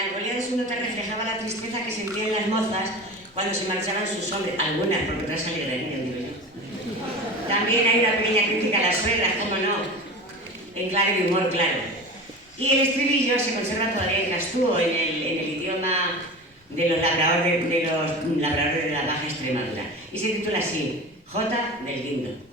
melancolía de su nota reflejaba la tristeza que sentían las mozas cuando se marchaban sus hombres, algunas, porque otras se alegrarían, digo yo. También hay una pequeña crítica a las suegras, cómo no, en clave de humor, claro. Y el estribillo se conserva todavía en Castúo, en el idioma de los labradores de la Baja Extremadura. Y se titula así, Jota del Guindo.